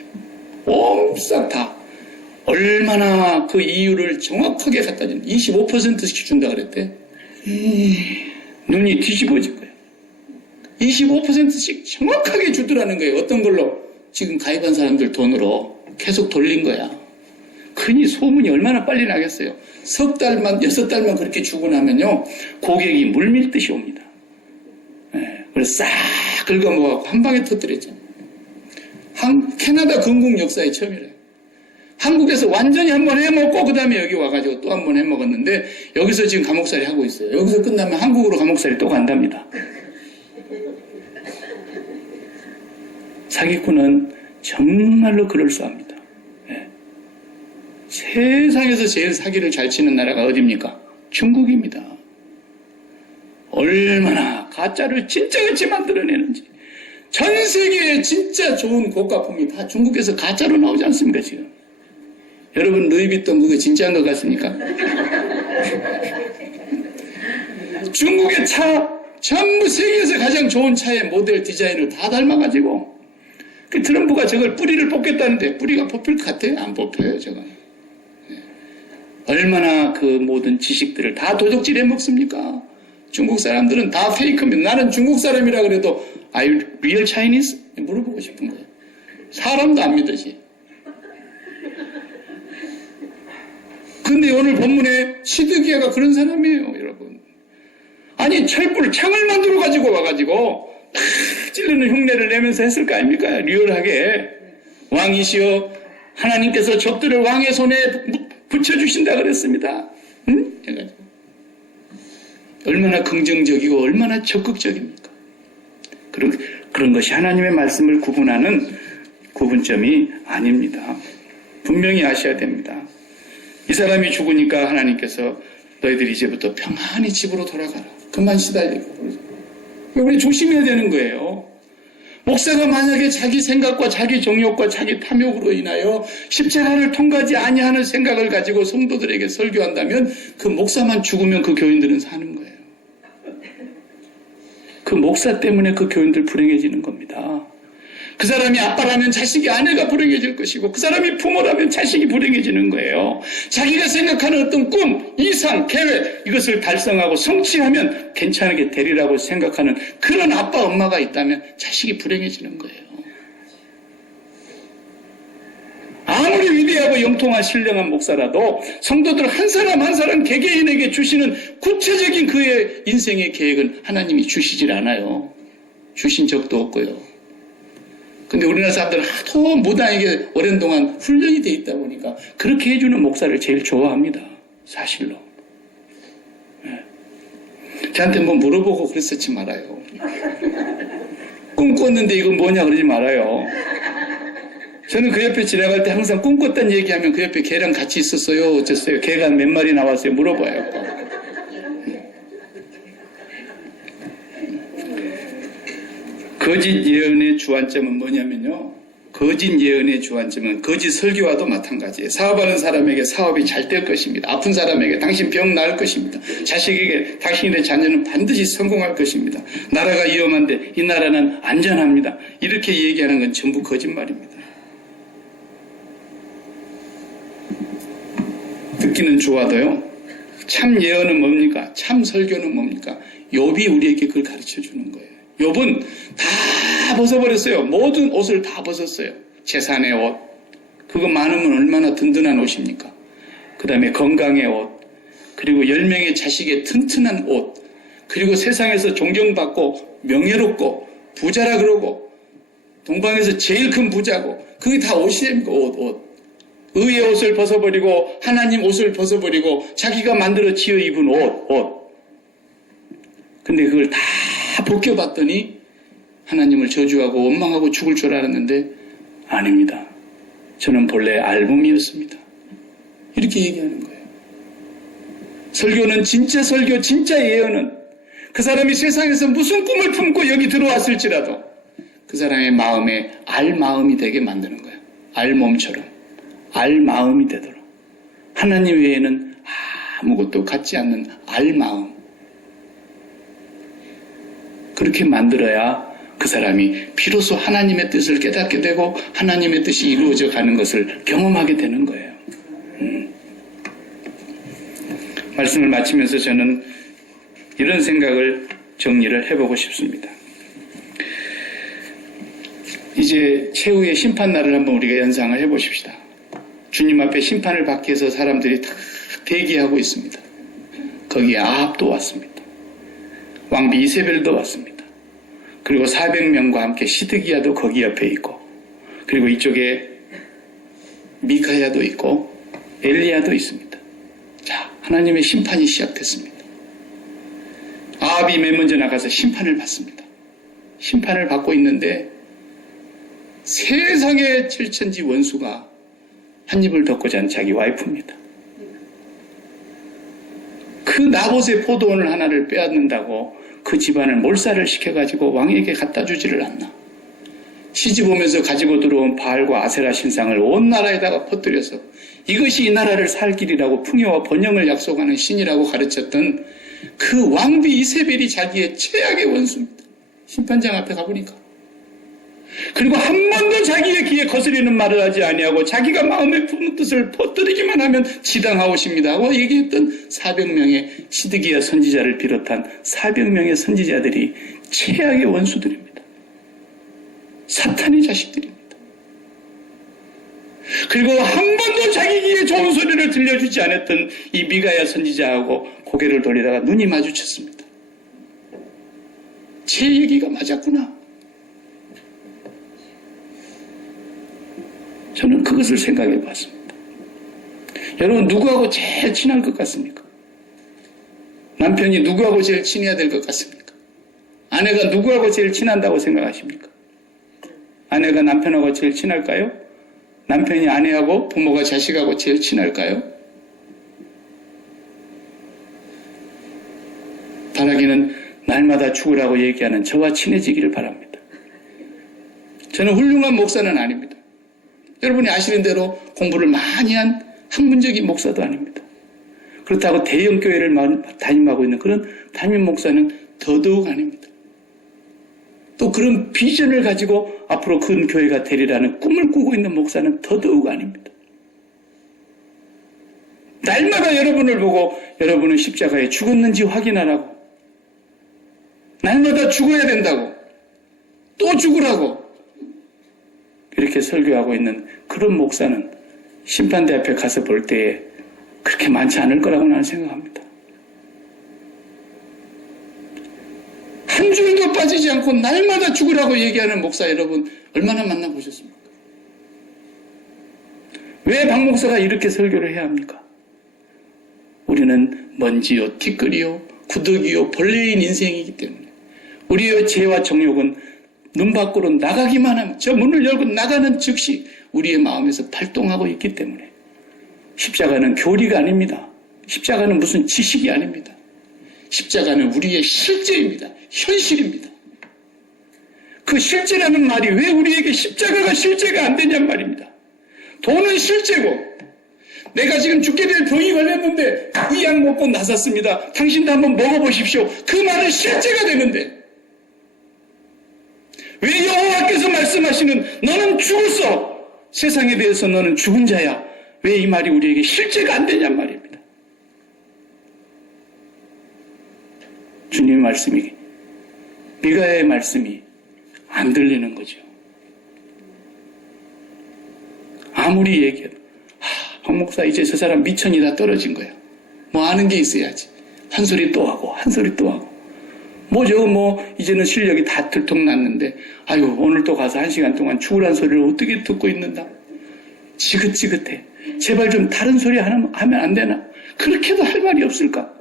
옴싹 다. 얼마나 그 이유를 정확하게 갖다 준 25%씩 준다 그랬대. 눈이 뒤집어질 거예요. 25%씩 정확하게 주더라는 거예요. 어떤 걸로? 지금 가입한 사람들 돈으로 계속 돌린 거야. 그니 소문이 얼마나 빨리 나겠어요. 석 달만, 6달만 그렇게 주고 나면요, 고객이 물밀듯이 옵니다. 네, 그래서 싹 긁어모아서 한 방에 터뜨렸잖아요. 캐나다 건국 역사의 처음이래요. 한국에서 완전히 한번 해먹고 그 다음에 여기 와가지고 또 한 번 해먹었는데 여기서 지금 감옥살이 하고 있어요. 여기서 끝나면 한국으로 감옥살이 또 간답니다. 사기꾼은 정말로 그럴싸합니다. 네. 세상에서 제일 사기를 잘 치는 나라가 어디입니까? 중국입니다. 얼마나 가짜를 진짜같이 만들어내는지. 전 세계에 진짜 좋은 고가품이 다 중국에서 가짜로 나오지 않습니까, 지금? 여러분, 루이비통 그거 진짜인 것 같습니까? 중국의 차, 전부 세계에서 가장 좋은 차의 모델 디자인을 다 닮아가지고, 그 트럼프가 저걸 뿌리를 뽑겠다는데, 뿌리가 뽑힐 것 같아요? 안 뽑혀요, 저거. 네. 얼마나 그 모든 지식들을 다 도적질해 먹습니까? 중국 사람들은 다 페이크입니다. 나는 중국 사람이라 그래도, Are you real Chinese? 물어보고 싶은 거예요. 사람도 안 믿으지. 근데 오늘 본문에 시드기야가 그런 사람이에요, 여러분. 아니, 창을 만들어 가지고 와가지고 탁 찌르는 흉내를 내면서 했을 거 아닙니까? 리얼하게. 왕이시여, 하나님께서 적들을 왕의 손에 붙여주신다 그랬습니다. 응? 해가지고. 얼마나 긍정적이고 얼마나 적극적입니까? 그런 것이 하나님의 말씀을 구분하는 구분점이 아닙니다. 분명히 아셔야 됩니다. 이 사람이 죽으니까 하나님께서 너희들이 이제부터 평안히 집으로 돌아가라. 그만 시달리고. 우리 조심해야 되는 거예요. 목사가 만약에 자기 생각과 자기 정욕과 자기 탐욕으로 인하여 십자가를 통과하지 아니하는 생각을 가지고 성도들에게 설교한다면 그 목사만 죽으면 그 교인들은 사는 거예요. 그 목사 때문에 그 교인들 불행해지는 겁니다. 그 사람이 아빠라면 자식이 아내가 불행해질 것이고 그 사람이 부모라면 자식이 불행해지는 거예요. 자기가 생각하는 어떤 꿈, 이상, 계획 이것을 달성하고 성취하면 괜찮게 되리라고 생각하는 그런 아빠, 엄마가 있다면 자식이 불행해지는 거예요. 아무리 위대하고 영통한 신령한 목사라도 성도들 한 사람 한 사람 개개인에게 주시는 구체적인 그의 인생의 계획은 하나님이 주시질 않아요. 주신 적도 없고요. 근데 우리나라 사람들은 하도 무당에게 오랜 동안 훈련이 돼 있다 보니까 그렇게 해주는 목사를 제일 좋아합니다. 사실로. 네. 저한테 뭐 물어보고 그랬었지 말아요. 꿈꿨는데 이건 뭐냐 그러지 말아요. 저는 그 옆에 지나갈 때 항상 꿈꿨다는 얘기하면 그 옆에 개랑 같이 있었어요? 어쨌어요? 개가 몇 마리 나왔어요? 물어봐요. 거짓 예언의 주안점은 뭐냐면요. 거짓 예언의 주안점은 거짓 설교와도 마찬가지예요. 사업하는 사람에게 사업이 잘 될 것입니다. 아픈 사람에게 당신 병 나을 것입니다. 자식에게 당신의 자녀는 반드시 성공할 것입니다. 나라가 위험한데 이 나라는 안전합니다. 이렇게 얘기하는 건 전부 거짓말입니다. 듣기는 좋아도요. 참 예언은 뭡니까? 참 설교는 뭡니까? 욥이 우리에게 그걸 가르쳐 주는 거예요. 욥은 다 벗어버렸어요. 모든 옷을 다 벗었어요. 재산의 옷. 그거 많으면 얼마나 든든한 옷입니까? 그 다음에 건강의 옷. 그리고 10명의 자식의 튼튼한 옷. 그리고 세상에서 존경받고 명예롭고 부자라 그러고 동방에서 제일 큰 부자고 그게 다 옷이 됩니까? 옷. 의의 옷을 벗어버리고 하나님 옷을 벗어버리고 자기가 만들어 지어 입은 옷. 근데 그걸 다 벗겨봤더니 하나님을 저주하고 원망하고 죽을 줄 알았는데 아닙니다. 저는 본래 알몸이었습니다. 이렇게 얘기하는 거예요. 설교는 진짜 설교, 진짜 예언은 그 사람이 세상에서 무슨 꿈을 품고 여기 들어왔을지라도 그 사람의 마음에 알 마음이 되게 만드는 거예요. 알 몸처럼. 알 마음이 되도록. 하나님 외에는 아무것도 갖지 않는 알 마음. 그렇게 만들어야 그 사람이 비로소 하나님의 뜻을 깨닫게 되고 하나님의 뜻이 이루어져 가는 것을 경험하게 되는 거예요. 말씀을 마치면서 저는 이런 생각을 정리를 해보고 싶습니다. 이제 최후의 심판날을 한번 우리가 연상을 해보십시다. 주님 앞에 심판을 받기 위해서 사람들이 다 대기하고 있습니다. 거기에 아합도 왔습니다. 왕비 이세벨도 왔습니다. 그리고 400명과 함께 시드기야도 거기 옆에 있고, 그리고 이쪽에 미카야도 있고 엘리야도 있습니다. 자, 하나님의 심판이 시작됐습니다. 아합이 맨 먼저 나가서 심판을 받습니다. 심판을 받고 있는데 세상의 칠천지 원수가 한 입을 덮고 잔 자기 와이프입니다. 그 나봇의 포도원을 하나를 빼앗는다고 그 집안을 몰살을 시켜가지고 왕에게 갖다 주지를 않나. 시집 오면서 가지고 들어온 바알과 아세라 신상을 온 나라에다가 퍼뜨려서 이것이 이 나라를 살 길이라고 풍요와 번영을 약속하는 신이라고 가르쳤던 그 왕비 이세벨이 자기의 최악의 원수입니다. 심판장 앞에 가보니까. 그리고 한 번도 자기의 귀에 거스리는 말을 하지 아니하고 자기가 마음에 품은 뜻을 퍼뜨리기만 하면 지당하오십니다 하고 얘기했던 400명의 시드기야 선지자를 비롯한 400명의 선지자들이 최악의 원수들입니다. 사탄의 자식들입니다. 그리고 한 번도 자기 귀에 좋은 소리를 들려주지 않았던 이 미가야 선지자하고 고개를 돌리다가 눈이 마주쳤습니다. 제 얘기가 맞았구나. 저는 그것을 생각해 봤습니다. 여러분, 누구하고 제일 친할 것 같습니까? 남편이 누구하고 제일 친해야 될 것 같습니까? 아내가 누구하고 제일 친한다고 생각하십니까? 아내가 남편하고 제일 친할까요? 남편이 아내하고 부모가 자식하고 제일 친할까요? 바라기는 날마다 죽으라고 얘기하는 저와 친해지기를 바랍니다. 저는 훌륭한 목사는 아닙니다. 여러분이 아시는 대로 공부를 많이 한 학문적인 목사도 아닙니다. 그렇다고 대형 교회를 담임하고 있는 그런 담임 목사는 더더욱 아닙니다. 또 그런 비전을 가지고 앞으로 큰 교회가 되리라는 꿈을 꾸고 있는 목사는 더더욱 아닙니다. 날마다 여러분을 보고 여러분은 십자가에 죽었는지 확인하라고, 날마다 죽어야 된다고, 또 죽으라고 이렇게 설교하고 있는 그런 목사는 심판대 앞에 가서 볼 때에 그렇게 많지 않을 거라고 나는 생각합니다. 한 줄도 빠지지 않고 날마다 죽으라고 얘기하는 목사 여러분 얼마나 만나보셨습니까? 왜 박 목사가 이렇게 설교를 해야 합니까? 우리는 먼지요, 티끌이요, 구더기요, 벌레인 인생이기 때문에 우리의 죄와 정욕은 눈 밖으로 나가기만 하면, 저 문을 열고 나가는 즉시 우리의 마음에서 발동하고 있기 때문에 십자가는 교리가 아닙니다. 십자가는 무슨 지식이 아닙니다. 십자가는 우리의 실제입니다. 현실입니다. 그 실제라는 말이 왜 우리에게 십자가가 실제가 안 되냔 말입니다. 돈은 실제고, 내가 지금 죽게 될 병이 걸렸는데 이 약 먹고 나섰습니다. 당신도 한번 먹어보십시오. 그 말은 실제가 되는데 왜 여호와께서 말씀하시는 너는 죽었어, 세상에 대해서 너는 죽은 자야, 왜 이 말이 우리에게 실제가 안 되냔 말입니다. 주님의 말씀이, 미가야의 말씀이 안 들리는 거죠. 아무리 얘기해도 박 목사 이제 저 사람 미천이 다 떨어진 거야. 뭐 아는 게 있어야지. 한 소리 또 하고 한 소리 또 하고. 이제는 실력이 다 들통났는데, 아유, 오늘 또 가서 1시간 동안 죽으란 소리를 어떻게 듣고 있는다. 지긋지긋해. 제발 좀 다른 소리 하면 안 되나? 그렇게도 할 말이 없을까?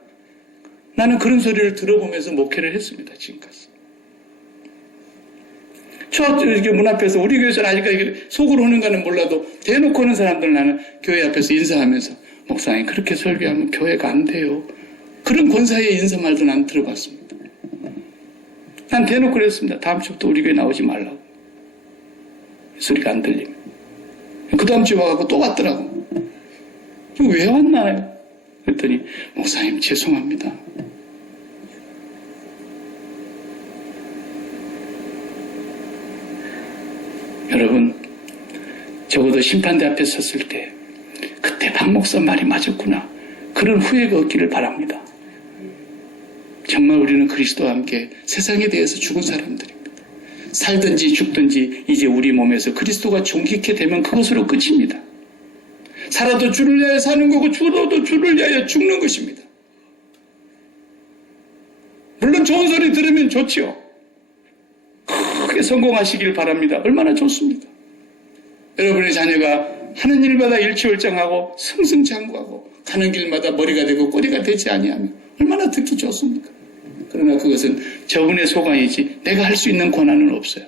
나는 그런 소리를 들어보면서 목회를 했습니다, 지금까지. 여기 문 앞에서 우리 교회에서는 아직까지 속으로 하는가는 몰라도 대놓고 하는 사람들 나는 교회 앞에서 인사하면서 목사님 그렇게 설교하면 교회가 안 돼요. 그런 권사의 인사말도 난 들어봤습니다. 난 대놓고 그랬습니다. 다음 주부터 우리 교회 나오지 말라고. 소리가 안 들리면. 그 다음 주에 와서 또 왔더라고. 왜 왔나요? 그랬더니 목사님 죄송합니다. 여러분, 적어도 심판대 앞에 섰을 때 그때 박 목사 말이 맞았구나. 그 그런 후회가 없기를 바랍니다. 정말 우리는 그리스도와 함께 세상에 대해서 죽은 사람들입니다. 살든지 죽든지 이제 우리 몸에서 그리스도가 존귀케 되면 그것으로 끝입니다. 살아도 주를 위하여 사는 거고 죽어도 주를 위하여 죽는 것입니다. 물론 좋은 소리 들으면 좋지요. 크게 성공하시길 바랍니다. 얼마나 좋습니까? 여러분의 자녀가 하는 일마다 일취월장하고 승승장구하고 가는 길마다 머리가 되고 꼬리가 되지 아니하면 얼마나 듣기 좋습니까? 그러나 그것은 저분의 소관이지 내가 할 수 있는 권한은 없어요.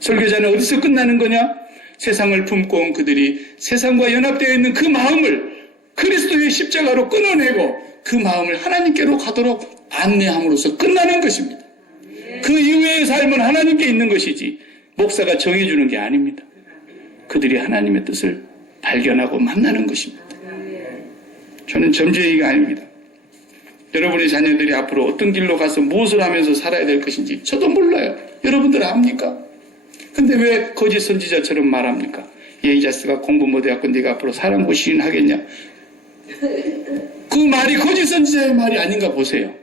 설교자는 어디서 끝나는 거냐? 세상을 품고 온 그들이 세상과 연합되어 있는 그 마음을 그리스도의 십자가로 끊어내고 그 마음을 하나님께로 가도록 안내함으로써 끝나는 것입니다. 그 이후의 삶은 하나님께 있는 것이지 목사가 정해주는 게 아닙니다. 그들이 하나님의 뜻을 발견하고 만나는 것입니다. 저는 점쟁이가 아닙니다. 여러분의 자녀들이 앞으로 어떤 길로 가서 무엇을 하면서 살아야 될 것인지 저도 몰라요. 여러분들 압니까? 근데 왜 거짓 선지자처럼 말합니까? 이 자식아 공부 못해갖고 네가 앞으로 사람고 시인하겠냐? 그 말이 거짓 선지자의 말이 아닌가 보세요.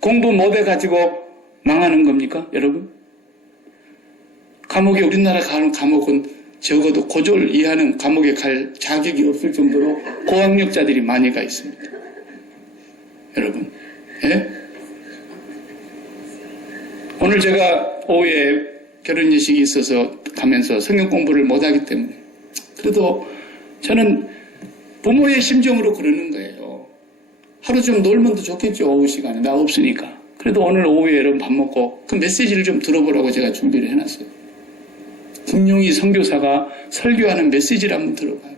공부 못해가지고 망하는 겁니까? 여러분? 감옥에 우리나라 가는 감옥은 적어도 고졸 이하는 감옥에 갈 자격이 없을 정도로 고학력자들이 많이 가 있습니다. 여러분, 예? 오늘 제가 오후에 결혼 예식이 있어서 가면서 성경 공부를 못하기 때문에 그래도 저는 부모의 심정으로 그러는 거예요. 하루 좀 놀면 더 좋겠죠. 오후 시간에 나 없으니까. 그래도 오늘 오후에 여러분 밥 먹고 그 메시지를 좀 들어보라고 제가 준비를 해놨어요. 김용희 선교사가 설교하는 메시지를 한번 들어봐요.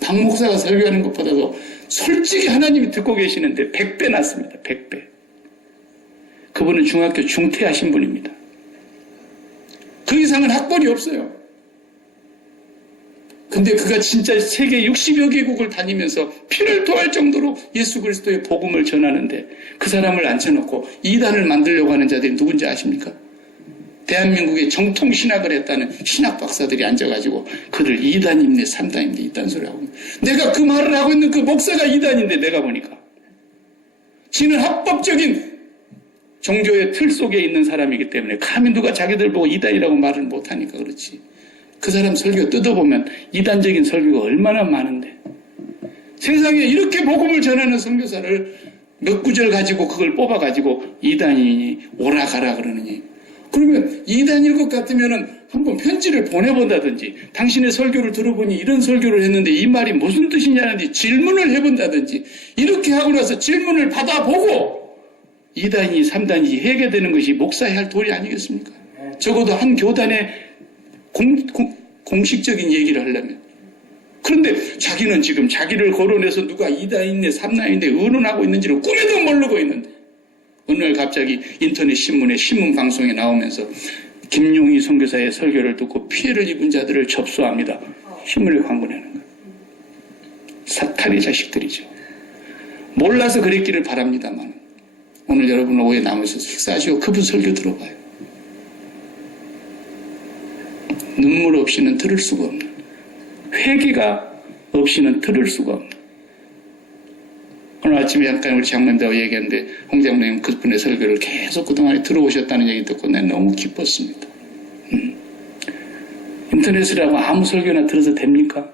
박 목사가 설교하는 것보다도 솔직히 하나님이 듣고 계시는데 100배 낫습니다. 100배. 그분은 중학교 중퇴하신 분입니다. 그 이상은 학벌이 없어요. 근데 그가 진짜 세계 60여 개국을 다니면서 피를 토할 정도로 예수 그리스도의 복음을 전하는데 그 사람을 앉혀놓고 이단을 만들려고 하는 자들이 누군지 아십니까? 대한민국에 정통 신학을 했다는 신학 박사들이 앉아가지고 그들 2단입네 3단입네 이딴 소리 하고 내가 그 말을 하고 있는 그 목사가 2단인데 내가 보니까 지는 합법적인 종교의 틀 속에 있는 사람이기 때문에 감히 누가 자기들 보고 2단이라고 말을 못하니까 그렇지. 그 사람 설교 뜯어보면 2단적인 설교가 얼마나 많은데 세상에 이렇게 복음을 전하는 선교사를 몇 구절 가지고 그걸 뽑아가지고 2단이니 오라 가라 그러느니 그러면 2단일 것 같으면 한번 편지를 보내본다든지 당신의 설교를 들어보니 이런 설교를 했는데 이 말이 무슨 뜻이냐는지 질문을 해본다든지 이렇게 하고 나서 질문을 받아보고 2단이 3단이 해결되는 것이 목사의 할 도리 아니겠습니까? 적어도 한 교단의 공식적인 얘기를 하려면 그런데 자기는 지금 자기를 거론해서 누가 2단인데 3단인데 의논하고 있는지를 꿈에도 모르고 있는데 어느 날 갑자기 인터넷 신문에 신문 방송에 나오면서 김용희 선교사의 설교를 듣고 피해를 입은 자들을 접수합니다. 신문에 광고 내는 거예요. 사탄의 자식들이죠. 몰라서 그랬기를 바랍니다만 오늘 여러분 오후에 남으셔서 식사하시고 그분 설교 들어봐요. 눈물 없이는 들을 수가 없는 회개가 없이는 들을 수가 없는 오늘 아침에 잠깐 우리 장로님들하고 얘기했는데 홍 장로님 그분의 설교를 계속 그동안에 들어오셨다는 얘기 듣고 내가 너무 기뻤습니다. 인터넷이라고 아무 설교나 들어도 됩니까?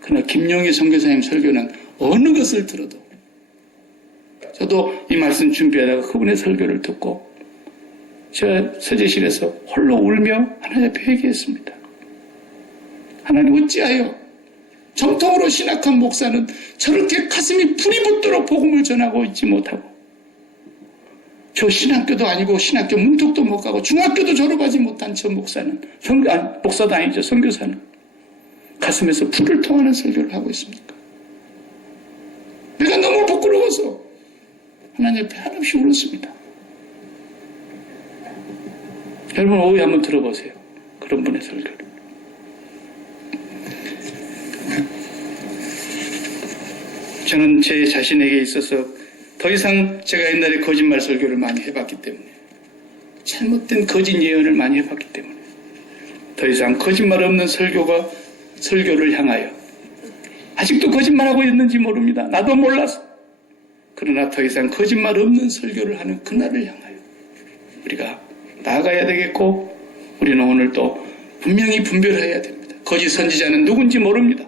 그러나 김용희 선교사님 설교는 어느 것을 들어도 저도 이 말씀 준비하다가 그분의 설교를 듣고 제가 서재실에서 홀로 울며 하나님 앞에 회개했습니다. 하나님 어찌하여 정통으로 신학한 목사는 저렇게 가슴이 불이 붙도록 복음을 전하고 있지 못하고 저 신학교도 아니고 신학교 문턱도 못 가고 중학교도 졸업하지 못한 저 목사는 목사도 아니죠. 선교사는 가슴에서 불을 통하는 설교를 하고 있습니까? 내가 너무 부끄러워서 하나님 앞에 한없이 울었습니다. 여러분 오후에 한번 들어보세요. 그런 분의 설교를. 저는 제 자신에게 있어서 더 이상 제가 옛날에 거짓말 설교를 많이 해봤기 때문에 잘못된 거짓 예언을 많이 해봤기 때문에 더 이상 거짓말 없는 설교를 향하여 아직도 거짓말하고 있는지 모릅니다. 나도 몰라서. 그러나 더 이상 거짓말 없는 설교를 하는 그날을 향하여 우리가 나아가야 되겠고, 우리는 오늘 또 분명히 분별해야 됩니다. 거짓 선지자는 누군지 모릅니다.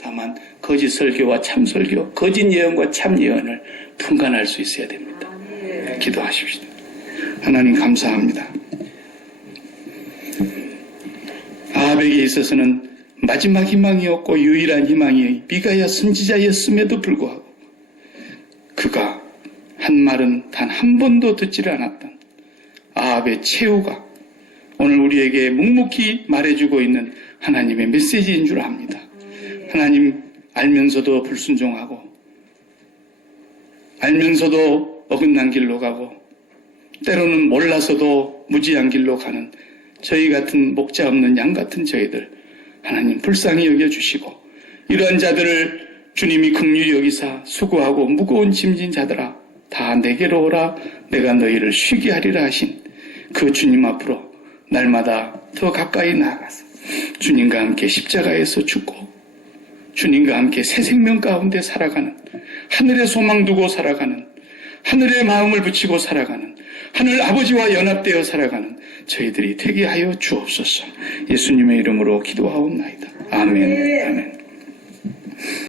다만 거짓 설교와 참 설교, 거짓 예언과 참 예언을 분간할 수 있어야 됩니다. 기도하십시오. 하나님 감사합니다. 아합에게 있어서는 마지막 희망이었고 유일한 희망이 미가야 선지자였음에도 불구하고 그가 한 말은 단 한 번도 듣지를 않았던 아합의 최후가 오늘 우리에게 묵묵히 말해주고 있는 하나님의 메시지인 줄 압니다. 하나님 알면서도 불순종하고 알면서도 어긋난 길로 가고 때로는 몰라서도 무지한 길로 가는 저희 같은 목자 없는 양 같은 저희들 하나님 불쌍히 여겨주시고 이러한 자들을 주님이 긍휼히 여기사 수고하고 무거운 짐진 자들아 다 내게로 오라 내가 너희를 쉬게 하리라 하신 그 주님 앞으로 날마다 더 가까이 나아가서 주님과 함께 십자가에서 죽고 주님과 함께 새 생명 가운데 살아가는 하늘에 소망 두고 살아가는 하늘에 마음을 붙이고 살아가는 하늘 아버지와 연합되어 살아가는 저희들이 되게 하여 주옵소서. 예수님의 이름으로 기도하옵나이다. 아멘. 아멘.